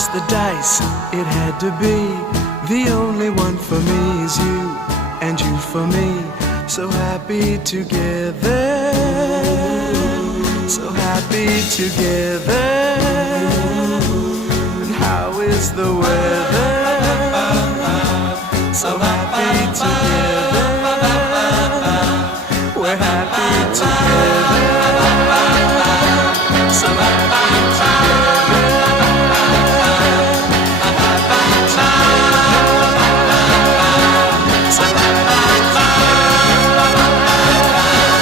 tossed the dice, it had to be. The only one for me is you, and you for me. So happy together, so happy together. And how is the weather? So happy together, we're happy together.